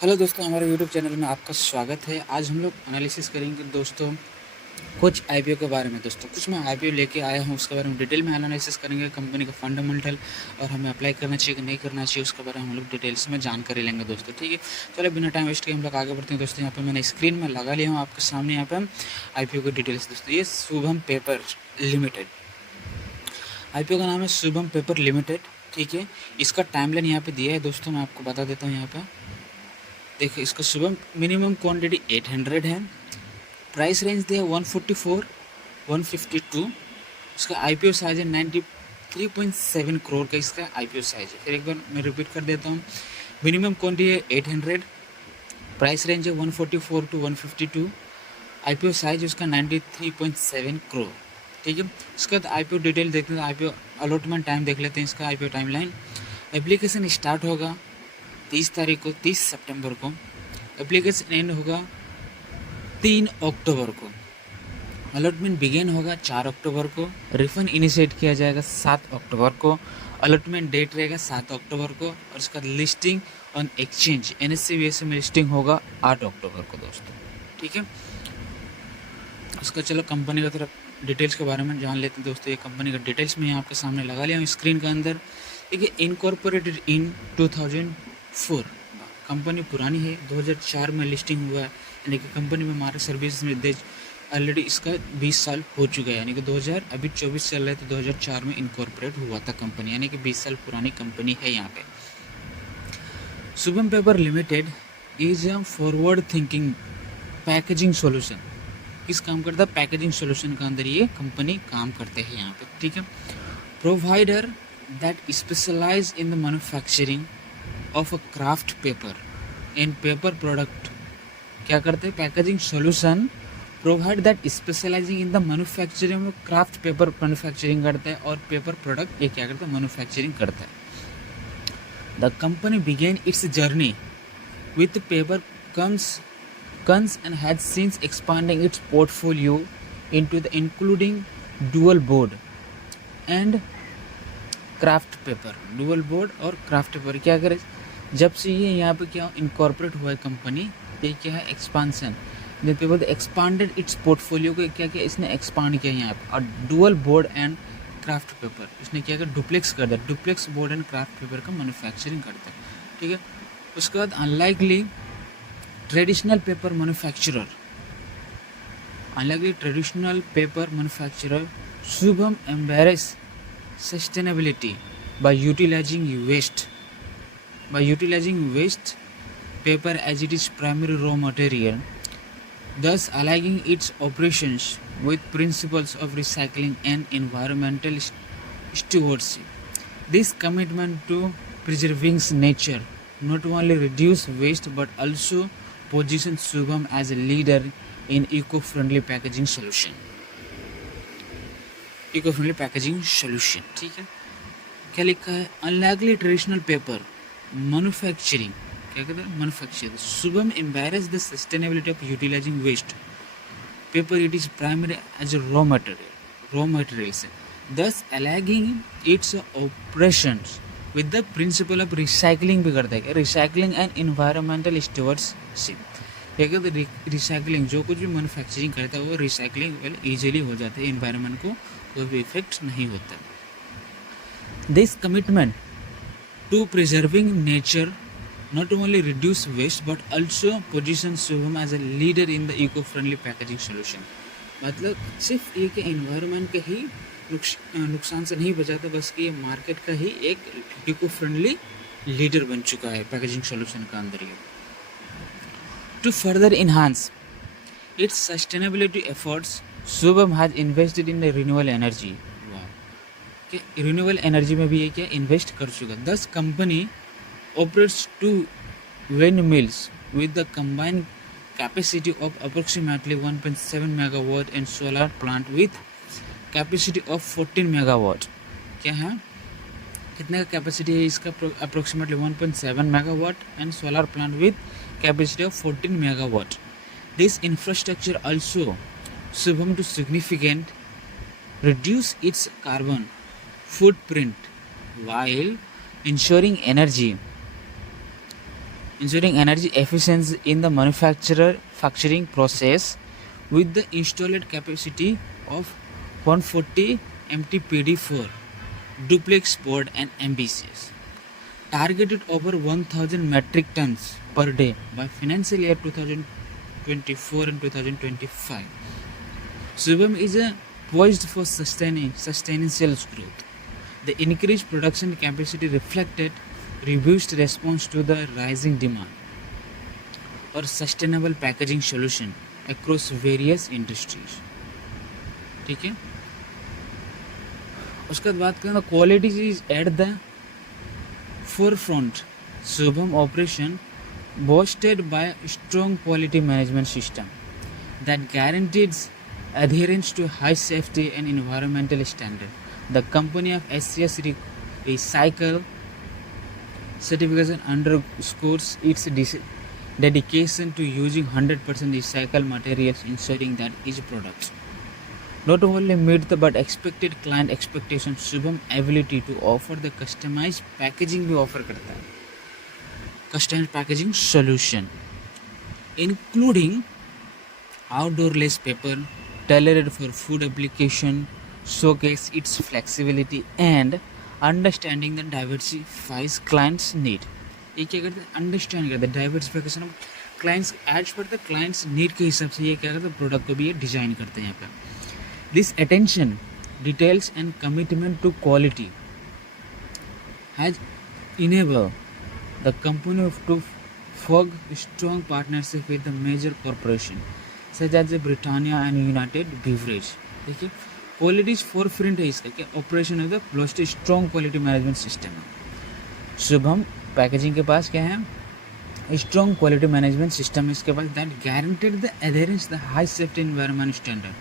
Hello दोस्तों, हमारे YouTube channel में आपका स्वागत है। आज हम लोग एनालिसिस करेंगे दोस्तों कुछ आईपीओ के बारे में। दोस्तों कुछ मैं आईपीओ लेके आया हूँ, उसके बारे में डिटेल में एनालिसिस करेंगे। कंपनी का फंडामेंटल और हमें अप्लाई करना चाहिए कि नहीं करना चाहिए, उसके बारे में हम लोग डिटेल्स में जानकारी लेंगे दोस्तों। ठीक है, चलो बिना टाइम वेस्ट किए हम लोग आगे बढ़ते हैं दोस्तों। यहाँ पर मैंने स्क्रीन में लगा लिया हूँ आपके सामने, यहाँ पर आईपीओ की डिटेल्स दोस्तों। ये शुभम पेपर लिमिटेड, आईपीओ का नाम है शुभम पेपर लिमिटेड। ठीक है, इसका टाइमलाइन यहाँ पे दिया है दोस्तों, मैं आपको बता देता हूँ। यहाँ पे देखिए, इसका शुभम मिनिमम क्वांटिटी 800 है, प्राइस रेंज दिया 144 152। इसका आईपीओ साइज है 93.7 करोड़ का इसका आईपीओ साइज है। फिर एक बार मैं रिपीट कर देता हूँ, मिनिमम क्वांटिटी है 800, प्राइस रेंज है 144 to 152, आईपीओ साइज उसका 93.7 करोड़। ठीक है, उसके बाद आईपीओ डिटेल देखते हैं। आईपीओ अलॉटमेंट टाइम देख लेते हैं, इसका आईपीओ टाइमलाइन। एप्लीकेशन स्टार्ट होगा 30 तारीख को, 30 सितंबर को। एप्लीकेशन एंड होगा 3 अक्टूबर को। अलॉटमेंट बिगेन होगा 4 अक्टूबर को। रिफंड इनिशिएट किया जाएगा 7 अक्टूबर को। अलॉटमेंट डेट रहेगा 7 अक्टूबर को। और उसका listing on exchange NSE BSE में लिस्टिंग होगा 8 अक्टूबर को दोस्तों। ठीक है, उसका चलो कंपनी का तरफ डिटेल्स के बारे में जान लेते हैं दोस्तों। ये कंपनी का डिटेल्स मैं आपके सामने लगा लिया हूँ स्क्रीन के अंदर। देखिए, इनकॉर्पोरेटेड इन 2004, कंपनी पुरानी है, 2004 में लिस्टिंग हुआ है। यानी कि कंपनी में हमारे सर्विस निर्देश ऑलरेडी इसका 20 साल हो चुका है। यानी कि 2000 अभी 24 चल रहा है, तो 2004 में इनकॉर्पोरेट हुआ था कंपनी, यानी कि 20 साल पुरानी कंपनी है यहाँ पे। Shubham paper limited is a forward thinking packaging solution. किस काम करता है? पैकेजिंग सॉल्यूशन के अंदर ये कंपनी काम करते हैं यहाँ पे। ठीक है, provider that specialise in the manufacturing of a kraft paper and paper product. क्या करते हैं? Packaging solution provide that specialising in the manufacturing of kraft paper manufacturing करता है, और पेपर प्रोडक्ट ये क्या करता है? मैन्युफैक्चरिंग करता है। The company began its journey with paper guns and has since expanding its portfolio into the including dual board and craft paper। dual board और craft paper क्या करे? जब से ये यहाँ पे क्या इनकॉर्पोरेट हुआ है कंपनी, ये क्या है? एक्सपांसन। जब पे बोलते एक्सपांडेड इट्स पोर्टफोलियो को, क्या किया इसने? एक्सपांड किया यहाँ पे। और dual board and craft paper इसने क्या किया? डुप्लेक्स कर दिया। Duplex board and craft paper का मैन्युफैक्चरिंग करता है। ठीक है, उसके बाद unlikely traditional paper manufacturer, Shubham embarrass sustainability by utilizing waste paper as it is primary raw material, thus aligning its operations with principles of recycling and environmental stewardship. This commitment to preserving nature not only reduce waste but also positions Shubham as a leader in eco-friendly packaging solution। Eco friendly packaging solution. ठीक है, क्या लिखा है? Unlikely traditional paper manufacturing, क्या कहते हैं? Manufacture. Shubham embraces the sustainability of utilising waste paper, it is primary as a raw material से, thus aligning its operations with the principle of recycling भी करता है। क्या? Recycling and environmental stewardship. क्या कहते हैं? रिसाइकलिंग, जो कुछ भी मैन्युफैक्चरिंग करता है वो रिसाइकलिंग ईजिली हो जाता है, इन्वायरमेंट को कोई भी इफेक्ट नहीं होता। This commitment to preserving nature not only reduce waste but also positions Shubham as a leader in the eco-friendly packaging solution। मतलब सिर्फ ये कि एनवायरनमेंट के ही नुकसान से नहीं बचाता, बस कि ये मार्केट का ही एक इको फ्रेंडली लीडर बन चुका है पैकेजिंग सॉल्यूशन का अंदर ये। To further enhance its sustainability efforts, Shubham has invested in renewable energy. कि रिन्यूएबल एनर्जी में भी ये क्या इन्वेस्ट कर चुका। 10 company operates 2 windmills with the combined capacity of approximately 1.7 megawatt and solar plant with capacity of 14 megawatt। क्या है? कितने का कैपेसिटी है इसका? Approximately 1.7 megawatt and solar plant with capacity of 14 megawatt। This infrastructure also Shubham to significant reduce its carbon footprint while ensuring energy ensuring energy efficiency in the manufacturing process with the installed capacity of 140 MTPD for duplex board and ambitious. Targeted over 1000 metric tons per day by financial year 2024 and 2025. Shubham is poised for sustaining growth. The increased production capacity reflected reduced response to the rising demand और sustainable packaging solution across various industries. ठीक है, उसके बाद बात करें quality is at the forefront. Shubham operation boasted by a strong quality management system that guarantees adherence to high safety and environmental standards. The company of SCS Recycle certification underscores its dedication to using 100% recycled materials, ensuring that each product not only meet but expected client expectations. Shubham ability to offer the customized packaging भी offer करता है. Customized packaging solution including outdoor lace paper tailored for food application showcase its flexibility and understanding the diversifies clients need. ये क्या करते हैं, understand करते हैं diversification of clients ads पर द क्लाइंट्स नीड के हिसाब से ये क्या करते हैं, प्रोडक्ट को भी ये डिजाइन करते हैं. यहाँ पे this attention details and commitment to quality has enabled the company to forge strong partnership with the major corporations such as Britannia and United Beverage. देखिए क्वालिटी फोरफ्रंट है इसका, क्या ऑपरेशन है, plus strong quality management system है. Shubham packaging के पास क्या है, strong quality management system है इसके पास that guaranteed the adherence the high safety environment standard.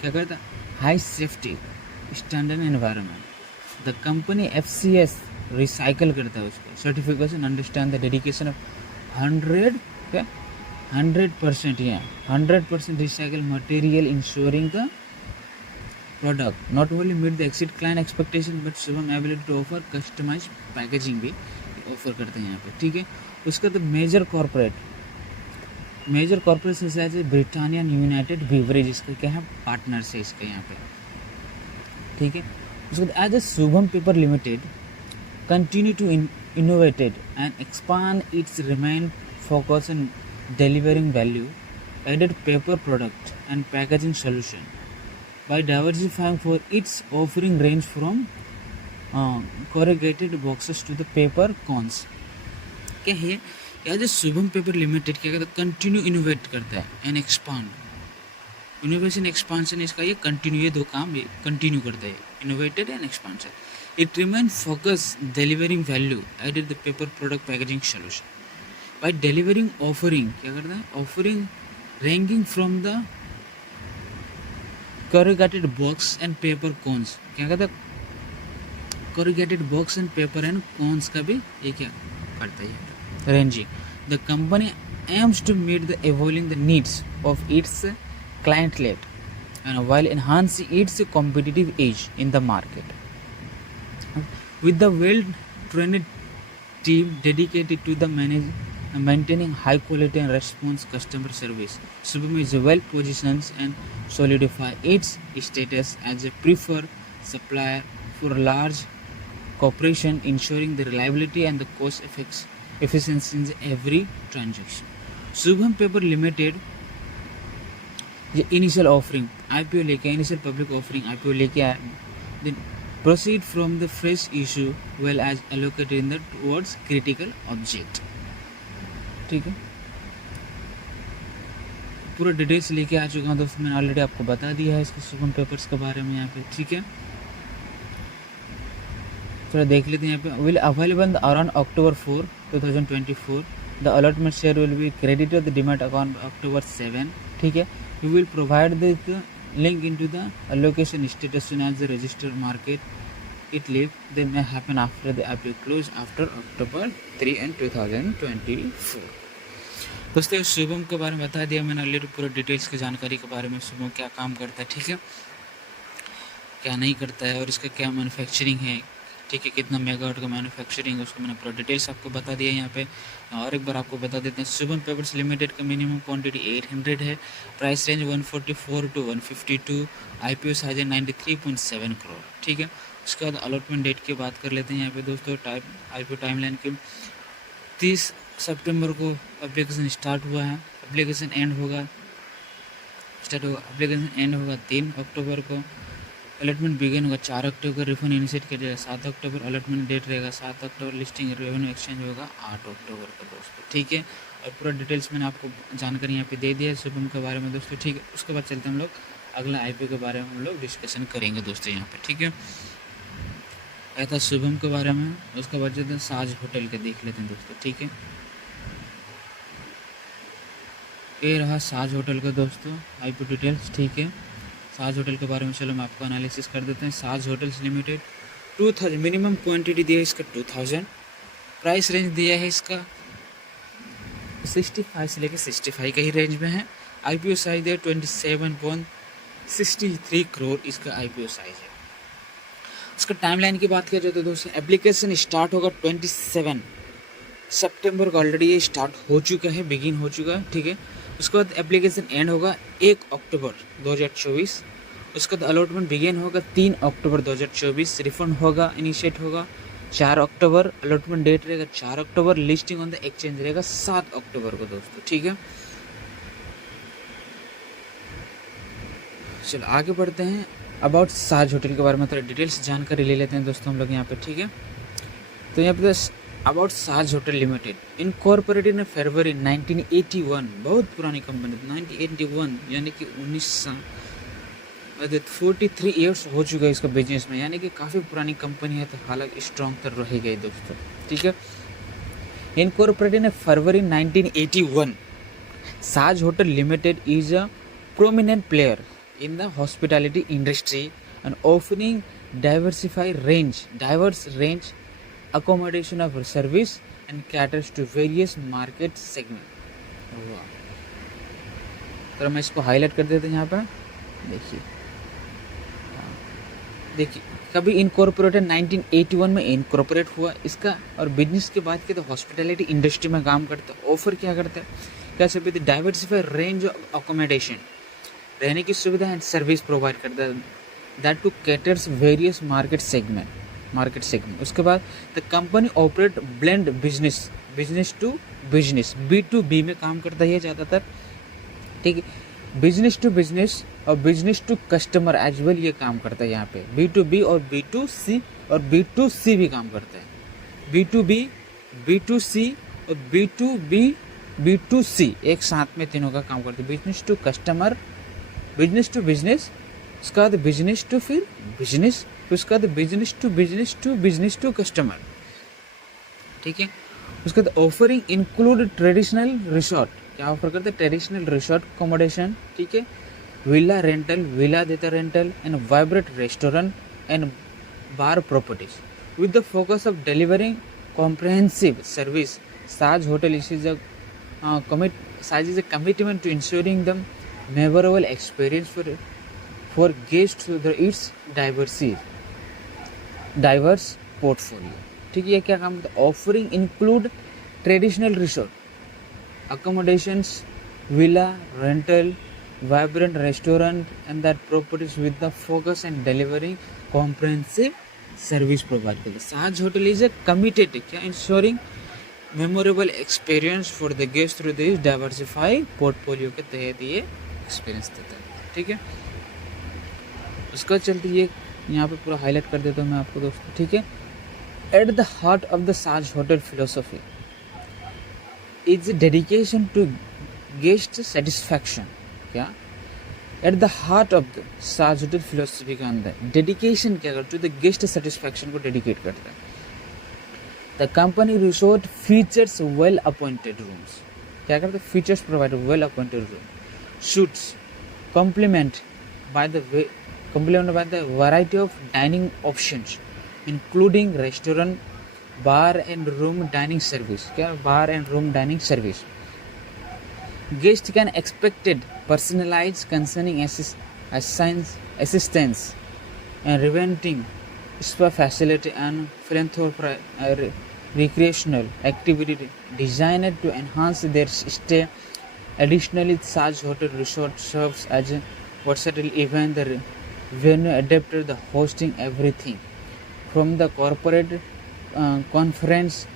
क्या करता है, high safety standard environment. The company FCS recycle करता है उसको certification understand the dedication of 100% या 100% recycle material ensuring the product not only meet the exceed client expectation but Shubham ability to offer customise packaging भी offer करते हैं यहाँ पे. ठीक है, उसका तो मेजर कॉर्पोरेट से ब्रिटानिया यूनाइटेड बीवरेज इसका क्या है, पार्टनर से इसका यहाँ पे. ठीक है, उसके बाद as a Shubham paper limited continue to innovated and expand its remain focus on delivering value added paper product and packaging solution by diversifying for its offering range from corrugated boxes to the paper cones. क्या है, या जो Shubham paper limited क्या करता है, continue innovate करता है and expand. Innovation expansion इसका ये कंटिन्यू, ये दो काम ये कंटिन्यू करता है, innovated and expansion. It remain focus delivering value added the paper product packaging solution by delivering offering. क्या करता है, offering ranging from the corrugated box and paper cones. क्या कहता है, corrugated box and paper and cones का भी ये क्या करता है, ranging. The company aims to meet the evolving the needs of its clientele and while enhancing its competitive edge in the market. With the well-trained team dedicated to the maintaining high quality and response customer service, Shubham is well positioned and solidify its status as a preferred supplier for large corporation, ensuring the reliability and the cost efficiency in every transaction. Shubham Paper Limited ये initial offering IPO लेके, initial public offering IPO लेके आया, then proceed from the fresh issue well as allocated in the towards critical object. ठीक है, पूरा details लेके आ चुका हूँ दोस्तों, मैंने ऑलरेडी आपको बता दिया है इसके शुभम पेपर्स के बारे में यहाँ पे. ठीक है, थोड़ा देख लेते हैं यहाँ पे. Will available around October 4, 2024. The allotment share will be credited the demat account October 7. ठीक है, we will provide the link into the allocation status as the registered market it live they may happen after the IPO close after October 3 and 2024. दोस्तों शुभम के बारे में बता दिया मैंने already, पूरा डिटेल्स की जानकारी के बारे में, शुभम क्या काम करता है, ठीक है, क्या नहीं करता है और इसका क्या मैन्युफैक्चरिंग है, ठीक है, कितना मेगावाट का मैन्युफैक्चरिंग है उसको मैंने पूरा डिटेल्स आपको बता दिया यहाँ पे। और एक बार आपको बता देते हैं, शुभम पेपर्स लिमिटेड का मिनिमम क्वांटिटी 800 है, प्राइस रेंज 144 टू 152, IPO साइज है 93.7 करोड़। ठीक है, उसके बाद अलॉटमेंट डेट की बात कर लेते हैं यहाँ पे दोस्तों। IPO टाइमलाइन की 30 सितंबर को एप्लीकेशन स्टार्ट हुआ है, एप्लीकेशन एंड होगा 3 अक्टूबर को, अलॉटमेंट बिगिन होगा 4 अक्टूबर, रिफंड इनिशिएट किया जाएगा 7 अक्टूबर, अलॉटमेंट डेट रहेगा 7 अक्टूबर, लिस्टिंग रेवेन्यू एक्सचेंज होगा 8 अक्टूबर को दोस्तों। ठीक है, और पूरा डिटेल्स मैंने आपको जानकारी यहाँ पे दे दिया है शुभम के बारे में दोस्तों। ठीक है, उसके बाद चलते हैं हम लोग अगला IPO के बारे में हम लोग डिस्कशन करेंगे दोस्तों यहाँ पे। ठीक है, आया था शुभम के बारे में, उसके बाद जो साज होटल के देख लेते हैं दोस्तों। ठीक है, ये रहा साज होटल का दोस्तों IPO डिटेल्स। ठीक है, साज होटल के बारे में चलो हम आपको एनालिसिस कर देते हैं। साज होटल्स लिमिटेड 2000 मिनिमम क्वांटिटी दिया है इसका 2000, प्राइस रेंज दिया है इसका 65 से लेकर 65 का ही रेंज में है। IPO साइज है 27.63 करोड़ इसका IPO साइज है। उसका टाइमलाइन की बात किया जाए तो दोस्तों एप्लीकेशन स्टार्ट होगा 27 सितंबर को, ऑलरेडी ये स्टार्ट हो चुका है, बिगिन हो चुका है। ठीक है, उसके बाद एप्लीकेशन एंड होगा 1 अक्टूबर 2024, उसके बाद अलॉटमेंट बिगिन होगा 3 अक्टूबर 2024, रिफंड होगा इनिशिएट होगा 4 अक्टूबर, अलॉटमेंट डेट रहेगा 4 अक्टूबर, लिस्टिंग ऑन द एक्सचेंज रहेगा 7 अक्टूबर को दोस्तों। ठीक है, चलो आगे बढ़ते हैं। अबाउट साज होटल के बारे में थोड़ा डिटेल्स जानकारी ले लेते हैं दोस्तों हम लोग यहाँ पे। ठीक है, तो यहाँ पे अबाउट साज होटल लिमिटेड इनकॉर्पोरेटेड इन फरवरी 1981, बहुत पुरानी कंपनी 1981, यानी कि 43 ईयर्स हो चुका है इसका बिजनेस में, यानी कि काफ़ी पुरानी कंपनी है, तो हालांकि स्ट्रॉन्ग तो रह गई दोस्तों। ठीक है, इनकॉर्पोरेटेड इन फरवरी 1981, साज hotel limited is a prominent player in the hospitality industry and offering diverse range accommodation of service and caters to various market segment। तो मैं इसको हाईलाइट कर देते हैं यहाँ पर, देखिए कभी इनकॉर्पोरेटेड 1981 में इनकॉर्पोरेट हुआ इसका, और बिजनेस की बात की तो हॉस्पिटैलिटी इंडस्ट्री में काम करते हैं। ऑफर क्या करते हैं, क्या सब डाइवर्सिफाई रेंज ऑफ अकोमोडेशन, रहने की सुविधा एंड सर्विस प्रोवाइड करता है, that to caters various market segment. उसके बाद the company operate blend business to business, B2B में काम करता है ये ज़्यादातर। ठीक है, बिजनेस टू बिजनेस और business to customer as well ये काम करता है यहाँ पे। B2B और B2C और B2C भी काम करता है। B2B, B2C और B2C एक साथ में तीनों का काम करते हैं। Business to customer, business to business, उसका बाद बिजनेस टू फिर बिजनेस, उसका बाद बिजनेस टू कस्टमर। ठीक है, उसके बाद ऑफरिंग इंक्लूड ट्रेडिशनल रिसोर्ट, क्या ऑफर करते हैं, ट्रेडिशनल रिसोर्ट अकोमोडेशन। ठीक है, विला रेंटल, विला देता rental and vibrant restaurant and bar properties with the focus of delivering comprehensive service. Saj hotel is a commitment to ensuring the memorable experience for guests through its diverse portfolio। ठीक है, ये क्या काम होता है, offering include traditional resort accommodations, villa rental, vibrant restaurant and that properties with the focus and delivering comprehensive service provide करते हैं। साज होटल इज ए कमिटेड क्या ensuring memorable experience for the guest through this diversified portfolio के तहत ये experience देता है। ठीक है, उसका चलते ये यहाँ पे पूरा हाईलाइट कर देता हूँ मैं आपको दोस्तों। ठीक है, at the heart of the Saj hotel philosophy is dedication to guest satisfaction। क्या, at the heart of the Saj hotel philosophy के अंदर डेडिकेशन क्या करता है, टू द गेस्ट सेटिस्फैक्शन को डेडिकेट करता है। The company resort features well appointed rooms, क्या करते हैं, features provide well appointed room, suites complemented by the variety of dining options including restaurant, bar and room dining service। क्या, bar and room dining service। Guest can expected personalized concerning assistance and spa facility and philanthropic recreational activity designed to enhance their stay. Additionally, Taj Hotel Resort serves as a versatile event venue adapted to hosting everything from the corporate conference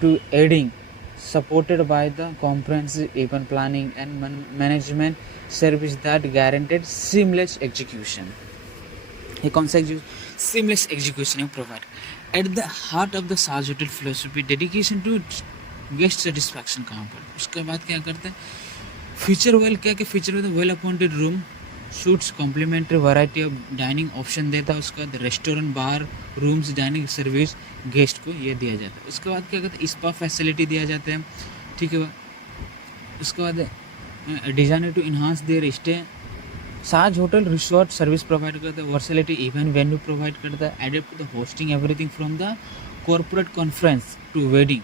to aiding, supported by the comprehensive event planning and management service that guaranteed seamless execution. ये कौन सा seamless execution है provide at the heart of the Taj Hotel philosophy dedication to guest satisfaction कहाँ पर उसके बाद क्या करते हैं फीचर वेल क्या कि feature with well appointed room suites complimentary variety of dining option देता है उसका restaurant bar rooms dining service guest को ये दिया जाता है उसके बाद क्या कहते हैं स्पा फैसिलिटी दिया जाता है ठीक है उसके बाद design to enhance their stay Saj hotel resort service provide करता है वर्सैलिटी इवेंट वेन्यू प्रोवाइड करता है adapt to the hosting everything from the corporate conference to wedding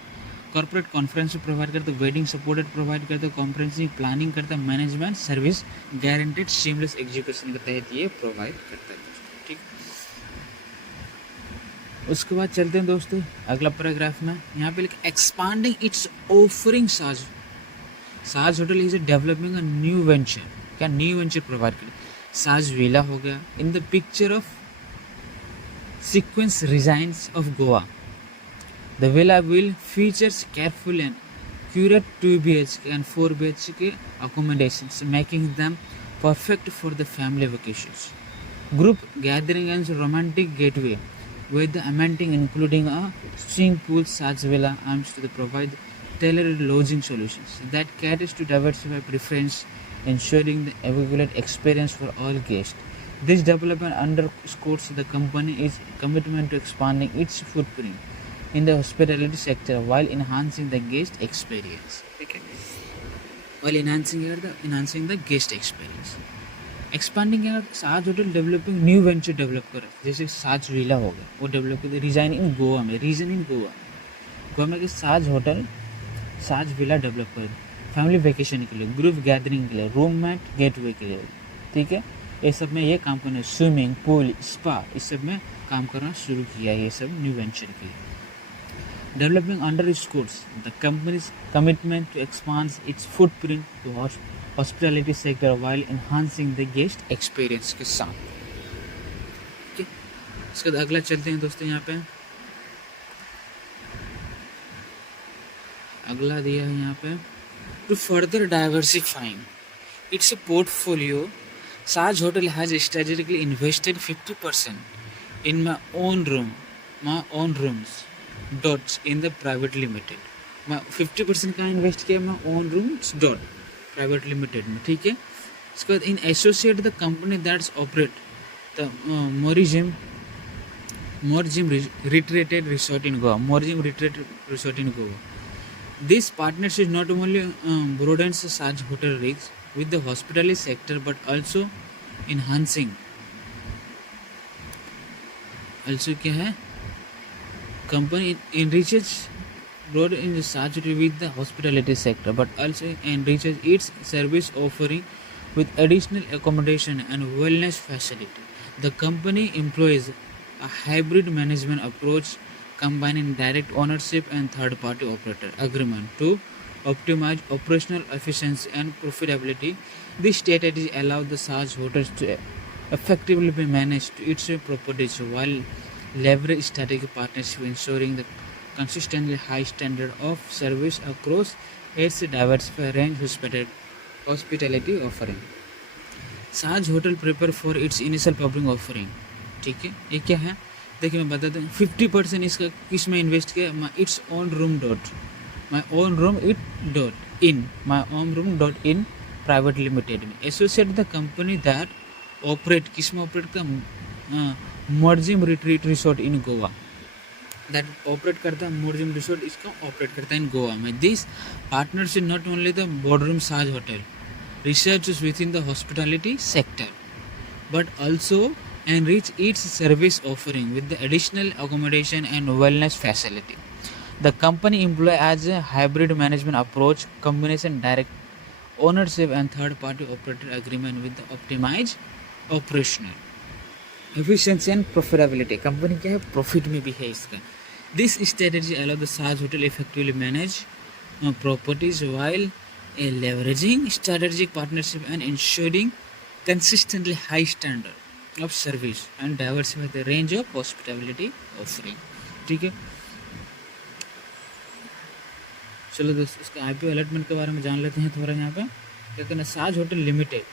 corporate conference provide करते वेडिंग सपोर्टेड प्रोवाइड करते कॉम्प्रेहेंसिव प्लानिंग करता management service guaranteed seamless execution के तहत ये प्रोवाइड करता है दोस्तों ठीक उसके बाद चलते हैं दोस्तों अगला पैराग्राफ में यहाँ पे लिखा एक्सपांडिंग इट्स ऑफरिंग साज hotel is developing a new venture क्या न्यू वेंचर प्रोवाइड करे साज विला हो गया in the picture of sequence resigns of Goa. The villa will features careful and curated 2 BHK and 4 BHK accommodations, making them perfect for the family vacations. Group gathering and romantic getaway, with the amenities including a swimming pool, Taj Villa aims to provide tailored lodging solutions that caters to diversify preference, ensuring the equivalent experience for all guests. This development underscores the company's commitment to expanding its footprint in the hospitality sector while enhancing the guest experience. Okay. While enhancing the guest experience. Expanding साज hotel developing new venture develop कर जैसे साज villa हो गया वो develop कर reason इन गोवा में गोवा में कि साज होटल साज विला डेवलप कर फैमिली वेकेशन के लिए ग्रुप गैदरिंग के लिए रूममेट गेटवे के लिए ठीक है ये सब में ये काम करना स्विमिंग पूल स्पा इस सब में काम करना शुरू किया ये सब न्यू वेंचर के लिए. Developing underscores the company's commitment to expand its footprint to hospitality sector while enhancing the guest experience के साथ. Okay. इसके बाद अगला चलते हैं दोस्तों यहाँ पे अगला दिया है यहाँ पे to further diversifying its portfolio Taj Hotel has strategically invested 50% in my own rooms dots in the private limited मैं 50% का इन्वेस्ट किया मैं own rooms dot private limited में ठीक है इसके बाद in associate the company that's operate the Morjim retreated resort in Goa this partnership not only broadens Saj hotel reach with the hospitality sector but also enhancing क्या है company enriches broad in the Taj with the hospitality sector but also enriches its service offering with additional accommodation and wellness facility. The company employs a hybrid management approach combining direct ownership and third party operator agreement to optimize operational efficiency and profitability. This strategy allows the Taj hotels to effectively be managed to its properties while leverage strategic partnership ensuring the consistently high standard of service across its diversified range hospitality offering. Taj Hotel prepare for its initial public offering. ठीक है ये क्या है देखिए मैं बताता हूँ 50% इसका किस में इन्वेस्ट किया its own room dot my own room dot in private limited में associate the company that operate किस में ऑपरेट का Morjim retreat resort in Goa that operate करता है मर्जिम रिसोर्ट इसका ऑपरेट करता है इन गोवा में this partnership not only the boardroom Saj hotel research with in the hospitality sector but also enrich its service offering with the additional accommodation and wellness facility. The company employs as a hybrid management approach combination direct ownership and third party operator agreement with the optimized operational. Efficiency and profitability, company क्या है profit में भी है इसका। This strategy allow the Saj hotel effectively manage properties while leveraging strategic partnership and ensuring consistently high standard of service and diversify the range of hospitality offering। ठीक है, चलो दोस्तों इसका आईपीओ अलॉटमेंट के बारे में जान लेते हैं थोड़ा। यहाँ पे क्या करना, Saj hotel limited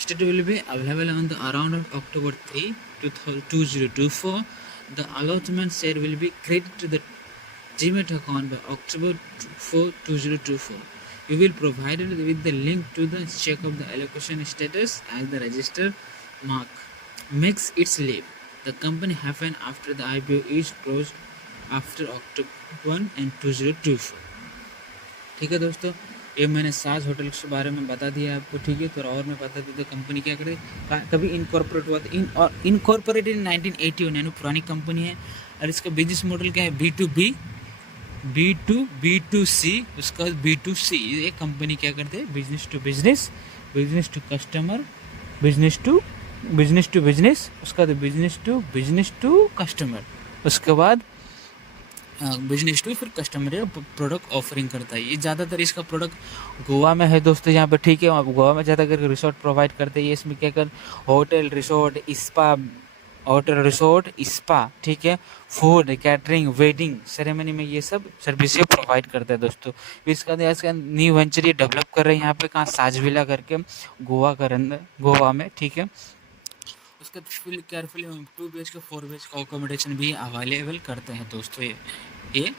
state will be available on the around of October 3, 2024। The allotment share will be credit to the Gmail account by October 4, 2024. You will provide it with the link to the check of the allocation status as the registered mark makes its leave. The company happened after the IPO is closed after October 1 and 2024। ठीक है दोस्तों, ये मैंने साज hotel के बारे में बता दिया आपको। ठीक है, थोड़ा और मैं बता देता, कंपनी क्या करे, कभी इनकॉर्पोरेट हुआ था और इनकॉर्पोरेटेड इन 1981, यानी पुरानी कंपनी है। और इसका बिजनेस मॉडल क्या है, B2B, B2C, उसका B2C। ये कंपनी क्या करते हैं, business to business, business to customer, business to business, उसका बिजनेस टू कस्टमर, उसके बाद बिजनेस टू फिर कस्टमर प्रोडक्ट ऑफरिंग करता है। ये ज़्यादातर इसका प्रोडक्ट गोवा में है दोस्तों, यहाँ पे। ठीक है, गोवा में ज़्यादा करके रिसोर्ट प्रोवाइड करते हैं। ये इसमें क्या कर, होटल रिसोर्ट स्पा, ठीक है, फूड, कैटरिंग, वेडिंग सेरेमनी में ये सब सर्विसेज प्रोवाइड करता है दोस्तों। इसका न्यू वेंचर ये डेवलप कर रहे हैं यहाँ पे, कहाँ, साजविला करके, गोवा में। ठीक है, उसका केयरफुली 2 BHK 4 BHK अकोमोडेशन भी अवेलेबल करते हैं दोस्तों ये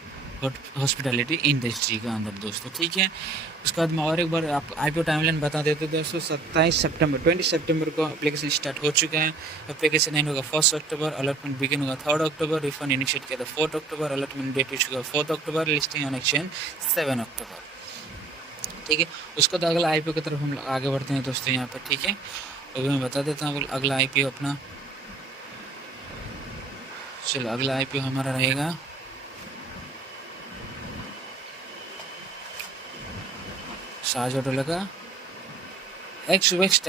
हॉस्पिटैलिटी इंडस्ट्री के अंदर दोस्तों। ठीक है, उसके बाद मैं और एक बार आपको आईपीओ टाइमलाइन बता देते हैं दोस्तों। 20 सितंबर को एप्लीकेशन स्टार्ट हो चुका है। एप्लीकेशन एंड होगा 1 अक्टूबर, अलॉटमेंट बिगिन होगा 3 अक्टूबर, रिफंड इनिशिएट किया था 4 अक्टूबर, अलॉटमेंट डेट हो चुका 4 अक्टूबर, लिस्टिंग ऑन एक्सचेंज 7 अक्टूबर। ठीक है, उसका तो अगला आईपीओ की तरफ हम आगे बढ़ते हैं दोस्तों यहाँ पर। ठीक है, अभी मैं बता देता हूँ अगला आईपीओ अपना। चलो अगला आईपीओ हमारा रहेगा साज होटल का HVEX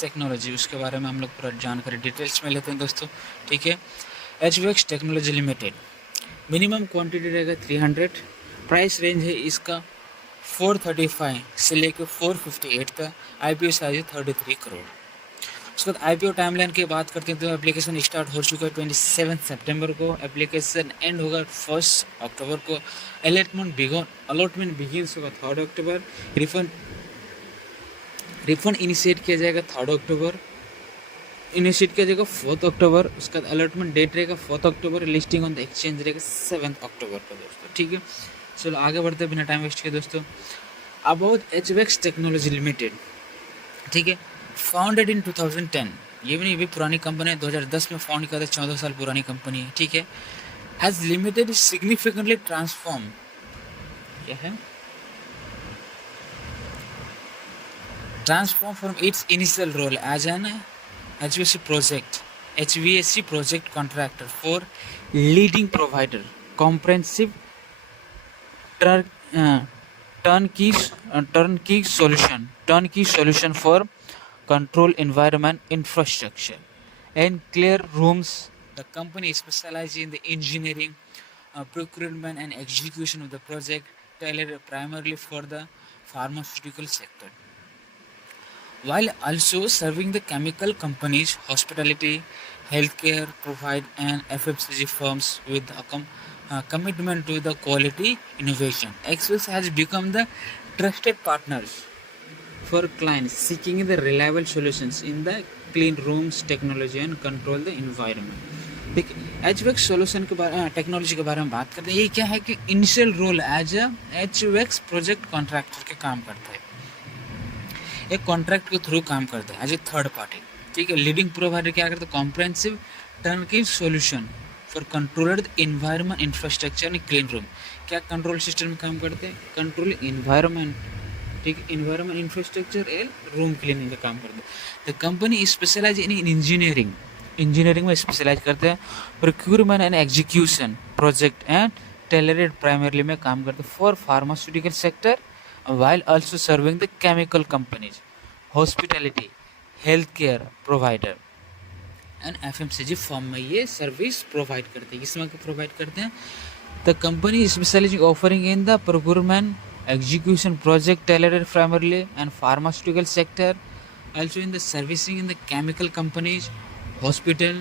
टेक्नोलॉजी, उसके बारे में हम लोग पूरा जानकारी डिटेल्स में लेते हैं दोस्तों। ठीक है, HVEX technology limited, minimum quantity रहेगा 300, प्राइस रेंज है इसका 435 से लेकर 458 का, आईपीओ साइज है 33 करोड़। उसके बाद आईपीओ टाइमलाइन की बात करते हैं तो एप्लीकेशन स्टार्ट हो चुका है 27 सितंबर को, एप्लीकेशन एंड होगा 1 अक्टूबर को, अलॉटमेंट बिगिन्स होगा 3 अक्टूबर, रिफंड इनिशिएट किया जाएगा 3 अक्टूबर, 4 अक्टूबर। उसका अलॉटमेंट डेट रहेगा 4 अक्टूबर, लिस्टिंग ऑन द एक्सचेंज रहेगा 7 अक्टूबर को दोस्तों। ठीक है, चलो आगे बढ़ते हैं बिना टाइम वेस्ट किए दोस्तों। अबाउट HVEX टेक्नोलॉजी लिमिटेड, ठीक है, फाउंडेड इन 2010, ये भी पुरानी कंपनी है, 2010 में फाउंड किया था, 14 साल पुरानी कंपनी है। ठीक है, हैज़ लिमिटेड सिग्निफिकेंटली ट्रांसफॉर्म, क्या है, transform from its initial role as an HVAC project contractor for leading provider comprehensive turnkey solution for control environment infrastructure and clear rooms. The company specializes in the engineering, procurement and execution of the project tailored primarily for the pharmaceutical sector, while also serving the chemical companies, hospitality, healthcare provide and FMCG firms with a commitment to the quality innovation. HVEX has become the trusted partners for clients seeking the reliable solutions in the clean rooms, technology and control the environment. देखिए, HVEX solution के बारे technology के बारे में बात करते हैं। ये क्या है कि initial role as a HVEX project contractor के काम करता है, एक कॉन्ट्रैक्ट के थ्रू काम करता है एज ए थर्ड पार्टी। ठीक है, लीडिंग प्रोवाइडर क्या करता है, comprehensive turnkey solution for controlled environment infrastructure and clean room. क्या कंट्रोल सिस्टम में काम करते हैं, कंट्रोल एनवायरनमेंट, ठीक है, environment infrastructure and room cleaning का काम करते हैं। The company specialise in engineering में स्पेशलाइज करते हैं, procurement and execution project and tailored primarily में काम करते हैं for pharmaceutical sector, while also serving the chemical companies, hospitality, healthcare provider, and FMCG form में ये सर्विस प्रोवाइड करते हैं। किसमें प्रोवाइड करते हैं? The company specialising offering in the procurement execution project tailored primarily and pharmaceutical sector, also in the servicing in the chemical companies, hospital,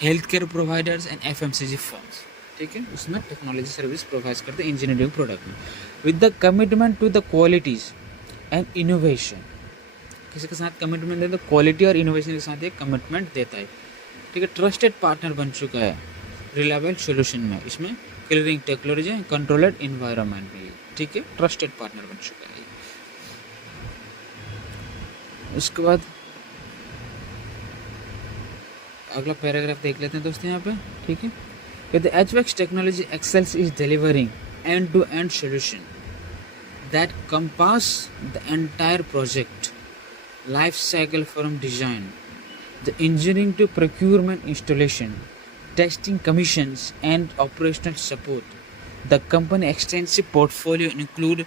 healthcare providers and FMCG firms. ठीक है, उसमें technology service provide करते हैं engineering product में with the commitment to the qualities and innovation. किसी के साथ commitment देता है? क्वालिटी और इनोवेशन के साथ ये कमिटमेंट देता है। ठीक है, ट्रस्टेड पार्टनर बन चुका है रिलायबल सोल्यूशन में, इसमें क्लियरिंग टेक्नोलॉजी कंट्रोल्ड इन्वायरमेंट में। ठीक है, ट्रस्टेड पार्टनर बन चुका है। उसके बाद अगला पैराग्राफ देख लेते हैं दोस्तों यहाँ पे। ठीक है, the HVAC technology excels is delivering end-to-end solution that compass the entire project life cycle from design, the engineering to procurement, installation, testing, commissions, and operational support. The company extensive portfolio include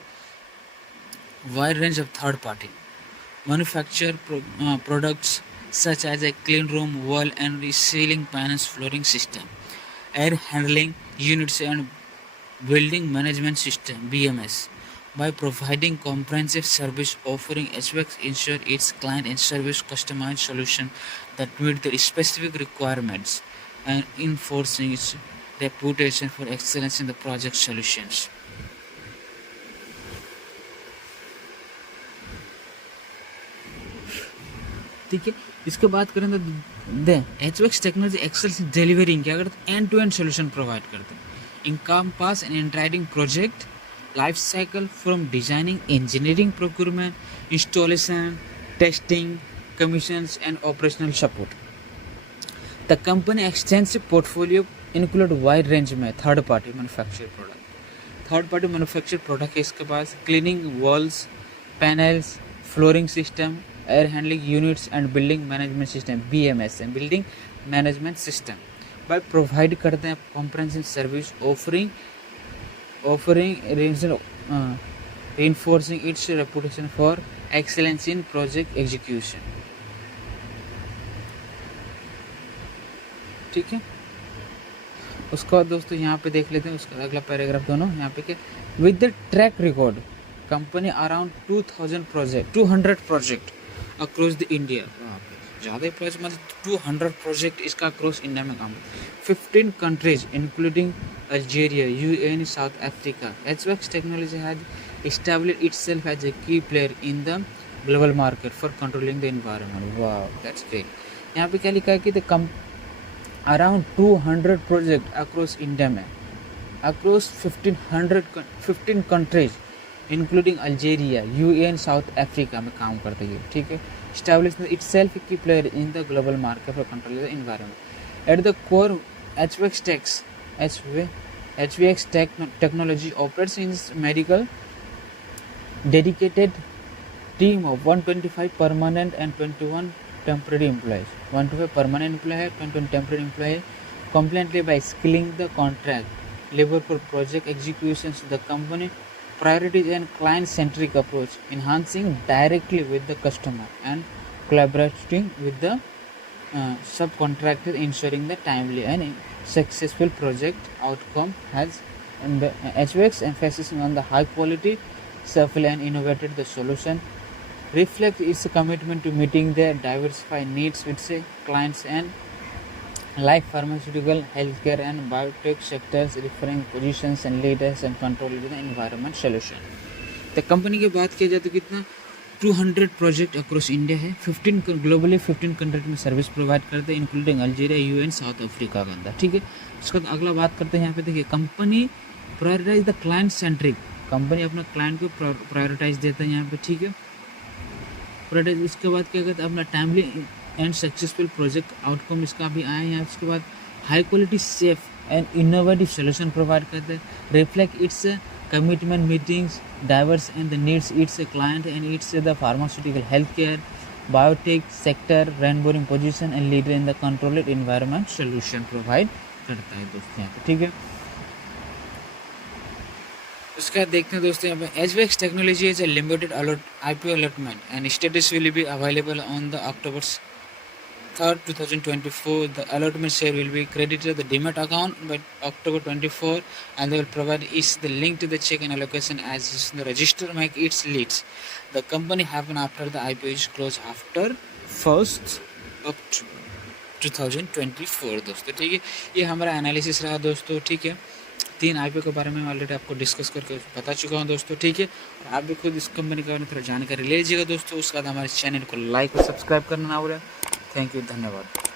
wide range of third-party manufactured products such as a clean room, wall and ceiling panels, flooring system, air handling units and building management system (BMS). By providing comprehensive service offering, HVAC ensure its client and service customized solution that meet their specific requirements and enforcing its reputation for excellence in the project solutions. ठीक है, इसके बात करें तो the HVAC technology excels in delivering क्या करते हैं? End to end solution provide करते हैं। Encompass and entire project life cycle from designing, engineering, procurement, installation, testing, commissions and operational support. The company extensive portfolio include wide range में third party manufactured product. Third party manufactured product है इसके पास cleaning walls, panels, flooring system, air handling units and building management system (BMS) and building management system. Bye provide करते हैं comprehensive service offering reinforcing its reputation for excellence in project execution। ठीक है, उसके बाद दोस्तों यहाँ पे देख लेते हैं उसका अगला पैराग्राफ दोनों यहाँ पे। With the track record company around 200 project across the India. ज़्यादा प्रोजेक्ट मतलब 200 प्रोजेक्ट इसका अक्रॉस इंडिया में काम। 15 countries including Algeria, UAE, south Africa. HVAC technology has established itself as a key player in the global market for controlling the environment। Wow, that's great। यहाँ पे क्या लिखा है कि अराउंड 200 प्रोजेक्ट अक्रॉस इंडिया में, across 15 countries including Algeria, UAE, south Africa में काम करते हैं। ठीक है, established itself a key player in the global market for controlling the environment। At the core, HVAC technology operates in medical dedicated team of 125 permanent and 21 temporary employees। 125 permanent employee है, 21 temporary employee। Completely by skilling the contract labor for project executions, the company priorities and client-centric approach, enhancing directly with the customer and collaborating with the subcontractor, ensuring the timely and successful project outcome। Has HVAC emphasis on the high quality, safely and innovative the solution reflects its commitment to meeting the diversified needs with say clients and like pharmaceutical, healthcare and biotech sectors, referring positions and leaders and control with the environment solution। तो company की बात की जाए तो कितना 200 project across India है, 15 globally 15 country में service provide करते हैं including Algeria, UAE, south Africa के अंदर। ठीक है, उसके बाद अगला बात करते हैं यहाँ पे। देखिए, company prioritise the client centric, company अपना क्लाइंट को प्रायोरिटाइज देता है यहाँ पे। ठीक है, प्रायोरिटाइज। उसके बाद क्या कहते हैं अपना timely and successful project outcome इसका भी आया यहाँ। उसके बाद high quality, safe and innovative solution provide करते हैं, reflect it's commitment meetings diverse and the needs its client and its the pharmaceutical, healthcare, biotech sector, rainbowing position and leader in the controlled environment solution provide करता है दोस्तों यहाँ पे। ठीक है, उसका देखते हैं दोस्तों यहाँ पे। HVAC technology is a limited IPO allotment and status will be available on the October 3rd 2024 the allotment share will be credited to the demat account by October 24, and they will provide is the link to the check and allocation as the register make its leads. The company happen after the IPO is closed after 1st of 2024 दोस्तों, ठीक है। ये हमारा analysis रहा दोस्तों, ठीक है। 3 IPO के बारे में ऑलरेडी आपको डिस्कस करके बता चुका हूँ दोस्तों, ठीक है। और आप भी खुद इस कंपनी के बारे में थोड़ा जानकारी ले लीजिएगा दोस्तों। उसके बाद हमारे चैनल को लाइक और सब्सक्राइब करना ना भूलें। थैंक यू, धन्यवाद।